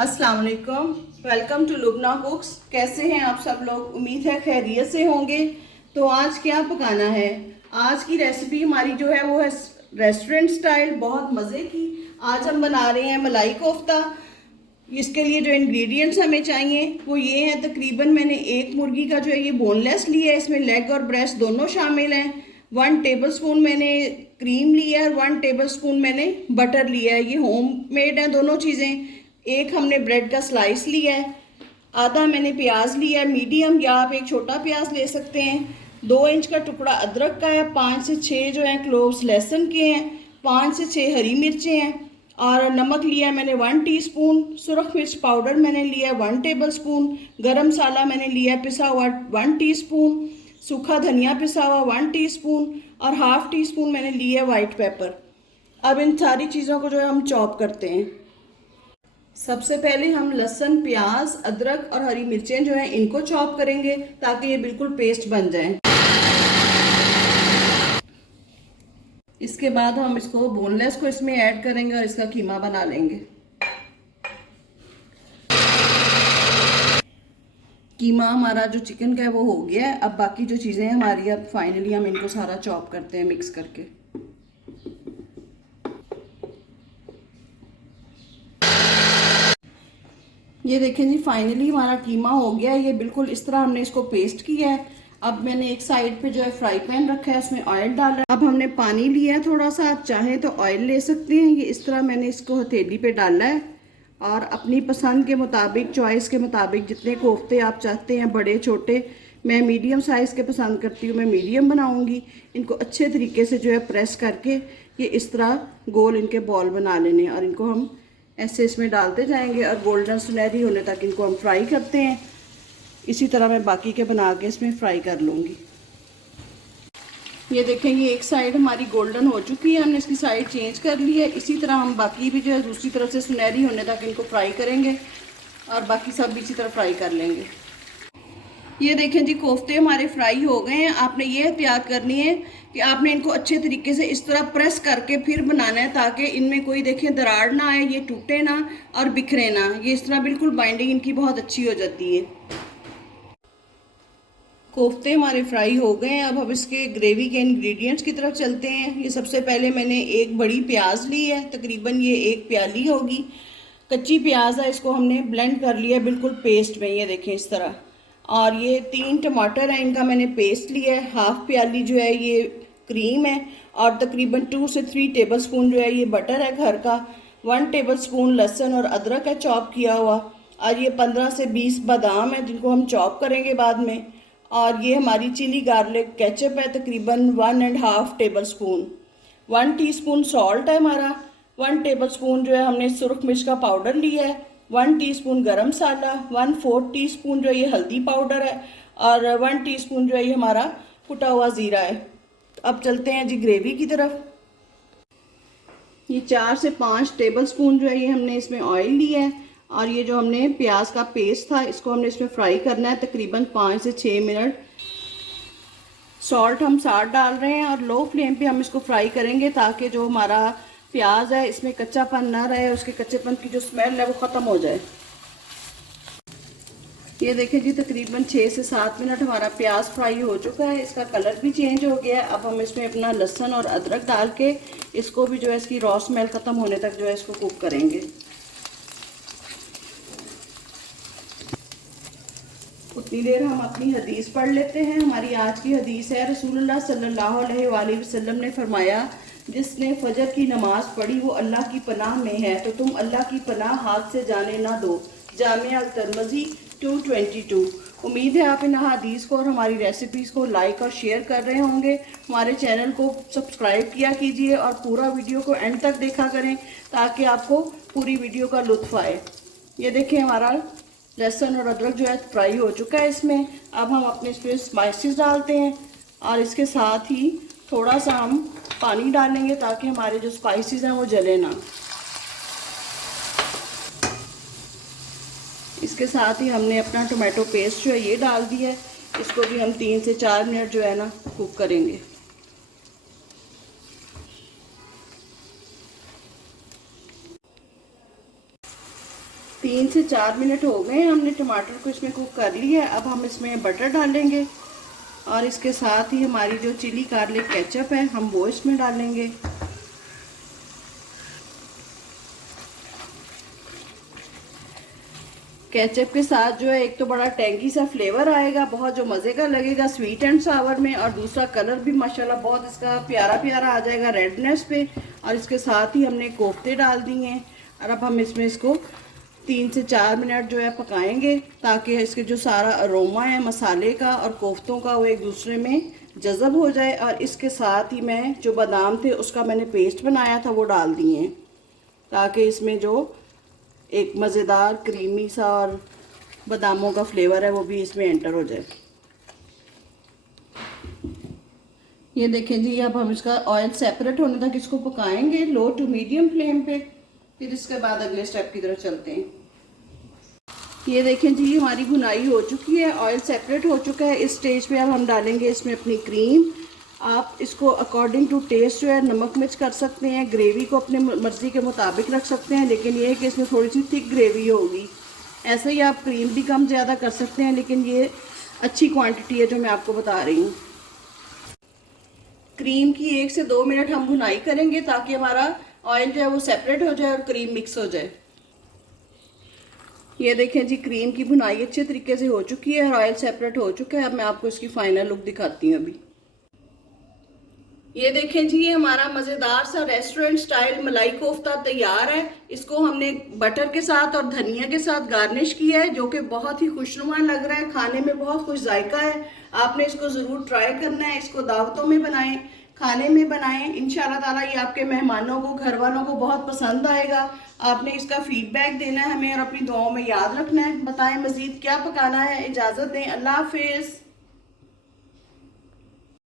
अस्सलाम वालेकुम, welcome to Lubna कुक्स। कैसे हैं आप सब लोग? उम्मीद है खैरियत से होंगे। तो आज क्या पकाना है? आज की रेसिपी हमारी जो है वो है रेस्टोरेंट स्टाइल, बहुत मज़े की। आज हम बना रहे हैं मलाई कोफ्ता। इसके लिए जो इंग्रेडिएंट्स हमें चाहिए वो ये हैं। तकरीबन मैंने एक मुर्गी का जो है ये बोनलेस लिया है, इसमें लेग और ब्रेस्ट दोनों शामिल हैं। 1 टेबलस्पून मैंने क्रीम लिया है और 1 टेबलस्पून मैंने बटर लिया है। ये होम मेड है दोनों चीज़ें। एक हमने ब्रेड का स्लाइस लिया है। आधा मैंने प्याज लिया है मीडियम, या आप एक छोटा प्याज ले सकते हैं। 2 इंच का टुकड़ा अदरक का है। 5 से 6 जो है क्लोव्स लहसुन के हैं। 5 से 6 हरी मिर्चें हैं। और नमक लिया मैंने 1 टीस्पून। सुरख मिर्च पाउडर मैंने लिया 1 टेबलस्पून। गरम मसाला मैंने लिया पिसा हुआ 1 टीस्पून। सूखा धनिया पिसा हुआ 1 टीस्पून। और हाफ टी स्पून मैंने लिया वाइट पेपर। अब इन सारी चीज़ों को जो है हम चॉप करते हैं। सबसे पहले हम लहसुन, प्याज, अदरक और हरी मिर्चें जो हैं इनको चॉप करेंगे ताकि ये बिल्कुल पेस्ट बन जाए। इसके बाद हम इसको बोनलेस को इसमें ऐड करेंगे और इसका कीमा बना लेंगे। कीमा हमारा जो चिकन का है वो हो गया है। अब बाकी जो चीज़ें हैं हमारी, अब फाइनली हम इनको सारा चॉप करते हैं मिक्स करके। ये देखें जी, फाइनली हमारा कीमा हो गया है। ये बिल्कुल इस तरह हमने इसको पेस्ट किया है। अब मैंने एक साइड पे जो है फ्राई पैन रखा है, उसमें ऑयल डाला है। अब हमने पानी लिया है थोड़ा सा, आप चाहें तो ऑयल ले सकते हैं। ये इस तरह मैंने इसको हथेली पे डाला है और अपनी पसंद के मुताबिक, चॉइस के मुताबिक जितने कोफ्ते आप चाहते हैं, बड़े छोटे, मैं मीडियम साइज़ के पसंद करती हूँ, मैं मीडियम बनाऊँगी। इनको अच्छे तरीके से जो है प्रेस करके ये इस तरह गोल इनके बॉल बना लेने, और इनको हम ऐसे इसमें डालते जाएंगे और गोल्डन सुनहरी होने तक इनको हम फ्राई करते हैं। इसी तरह मैं बाकी के बना के इसमें फ्राई कर लूँगी। ये देखें, ये एक साइड हमारी गोल्डन हो चुकी है, हमने इसकी साइड चेंज कर ली है। इसी तरह हम बाकी भी जो है दूसरी तरफ से सुनहरी होने तक इनको फ्राई करेंगे और बाकी सब भी इसी तरह फ्राई कर लेंगे। ये देखें जी, कोफ्ते हमारे फ्राई हो गए हैं। आपने ये एहतियात करनी है कि आपने इनको अच्छे तरीके से इस तरह प्रेस करके फिर बनाना है, ताकि इनमें कोई देखें दरार ना आए, ये टूटे ना और बिखरे ना। ये इस तरह बिल्कुल बाइंडिंग इनकी बहुत अच्छी हो जाती है। कोफ्ते हमारे फ्राई हो गए हैं। अब हम इसके ग्रेवी के इंग्रेडिएंट्स की तरफ चलते हैं। ये सबसे पहले मैंने एक बड़ी प्याज ली है, तकरीबन ये 1 प्याली होगी। कच्ची प्याज है, इसको हमने ब्लेंड कर लिया बिल्कुल पेस्ट में, ये देखें इस तरह। और ये 3 टमाटर हैं, इनका मैंने पेस्ट लिया है। हाफ प्याली जो है ये क्रीम है, और तकरीबन 2 से 3 टेबलस्पून जो है ये बटर है घर का। 1 टेबलस्पून लहसुन और अदरक है चॉप किया हुआ। और ये 15 से 20 बादाम है जिनको हम चॉप करेंगे बाद में। और ये हमारी चिली गार्लिक केचप है, तकरीबन 1.5 टेबलस्पून। 1 टीस्पून सॉल्ट है हमारा। 1 टेबलस्पून जो है हमने सुरख मिर्च का पाउडर लिया है। 1 टीस्पून गरम मसाला। 1/4 टीस्पून जो है ये हल्दी पाउडर है। और 1 टीस्पून जो है ये हमारा कुटा हुआ ज़ीरा है। अब चलते हैं जी ग्रेवी की तरफ। ये 4 से 5 टेबलस्पून जो है ये हमने इसमें ऑयल लिया है। और ये जो हमने प्याज का पेस्ट था इसको हमने इसमें फ्राई करना है तकरीबन 5 से 6 मिनट। सॉल्ट हम साथ डाल रहे हैं और लो फ्लेम पे हम इसको फ्राई करेंगे, ताकि जो हमारा प्याज है इसमें कच्चापन ना रहे, उसके कच्चेपन की जो स्मेल है वो ख़त्म हो जाए। ये देखें जी, तकरीबन 6 से 7 मिनट हमारा प्याज फ्राई हो चुका है। इसका कलर भी चेंज हो गया है। अब हम इसमें अपना लहसुन और अदरक डाल के इसको भी जो है इसकी रॉ स्मेल ख़त्म होने तक जो है इसको कुक करेंगे। उतनी देर हम अपनी हदीस पढ़ लेते हैं। हमारी आज की हदीस है, रसूलुल्लाह सल्लल्लाहु अलैहि वसल्लम ने फरमाया, जिसने फजर की नमाज पढ़ी वो अल्लाह की पनाह में है, तो तुम अल्लाह की पनाह हाथ से जाने ना दो। जामिया तिरमिज़ी 222। उम्मीद है आप इन हदीस को और हमारी रेसिपीज़ को लाइक और शेयर कर रहे होंगे। हमारे चैनल को सब्सक्राइब किया कीजिए और पूरा वीडियो को एंड तक देखा करें, ताकि आपको पूरी वीडियो का लुत्फ़ आए। ये देखें, हमारा लहसुन और अदरक जो है फ्राई हो चुका है इसमें। अब हम अपने इसमें स्पाइसेस डालते हैं और इसके साथ ही थोड़ा सा हम पानी डालेंगे, ताकि हमारे जो स्पाइसेस हैं वो जले ना। इसके साथ ही हमने अपना टोमेटो पेस्ट जो है ये डाल दिया है। इसको भी हम 3 से 4 मिनट जो है ना कुक करेंगे। 3 से 4 मिनट हो गए, हमने टमाटर को इसमें कुक कर लिया है। अब हम इसमें बटर डालेंगे और इसके साथ ही हमारी जो चिली गार्लिक केचप है हम वो इसमें डालेंगे। केचप के साथ जो है एक तो बड़ा टेंगी सा फ्लेवर आएगा, बहुत जो मज़े का लगेगा स्वीट एंड सावर में, और दूसरा कलर भी माशाल्लाह बहुत इसका प्यारा प्यारा आ जाएगा रेडनेस पे। और इसके साथ ही हमने कोफ्ते डाल दिए हैं और अब हम इसमें इसको 3 से 4 मिनट जो है पकाएंगे ताकि इसके जो सारा अरोमा है मसाले का और कोफ्तों का वो एक दूसरे में जज़ब हो जाए। और इसके साथ ही मैं जो बादाम थे उसका मैंने पेस्ट बनाया था वो डाल दिए हैं ताकि इसमें जो एक मज़ेदार क्रीमी सा और बादामों का फ्लेवर है वो भी इसमें एंटर हो जाए। ये देखें जी, अब हम इसका ऑयल सेपरेट होने तक इसको पकाएंगे लो टू मीडियम फ्लेम पे, फिर इसके बाद अगले स्टेप की तरफ चलते हैं। ये देखें जी, हमारी भुनाई हो चुकी है, ऑयल सेपरेट हो चुका है। इस स्टेज पे अब हम डालेंगे इसमें अपनी क्रीम। आप इसको अकॉर्डिंग टू टेस्ट जो है नमक मिर्च कर सकते हैं, ग्रेवी को अपने मर्ज़ी के मुताबिक रख सकते हैं, लेकिन ये है कि इसमें थोड़ी सी थिक ग्रेवी होगी। ऐसे ही आप क्रीम भी कम ज़्यादा कर सकते हैं, लेकिन ये अच्छी क्वांटिटी है जो मैं आपको बता रही हूँ। क्रीम की 1 से 2 मिनट हम भुनाई करेंगे ताकि हमारा ऑयल जो है वो सेपरेट हो जाए और क्रीम मिक्स हो जाए। ये देखें जी, क्रीम की भुनाई अच्छे तरीके से हो चुकी है और ऑयल सेपरेट हो चुका है। अब मैं आपको इसकी फाइनल लुक दिखाती हूँ अभी। ये देखें जी, ये हमारा मज़ेदार सा रेस्टोरेंट स्टाइल मलाई कोफ्ता तैयार है। इसको हमने बटर के साथ और धनिया के साथ गार्निश किया है जो कि बहुत ही खुशनुमा लग रहा है, खाने में बहुत खुश जायका है। आपने इसको ज़रूर ट्राई करना है, इसको दावतों में बनाएं, खाने में बनाएं। इंशाल्लाह ताला ये आपके मेहमानों को, घर वालों को बहुत पसंद आएगा। आपने इसका फीडबैक देना है हमें और अपनी दुआओं में याद रखना है। बताएं मज़ीद क्या पकाना है। इजाज़त दें, अल्लाह हाफिज़।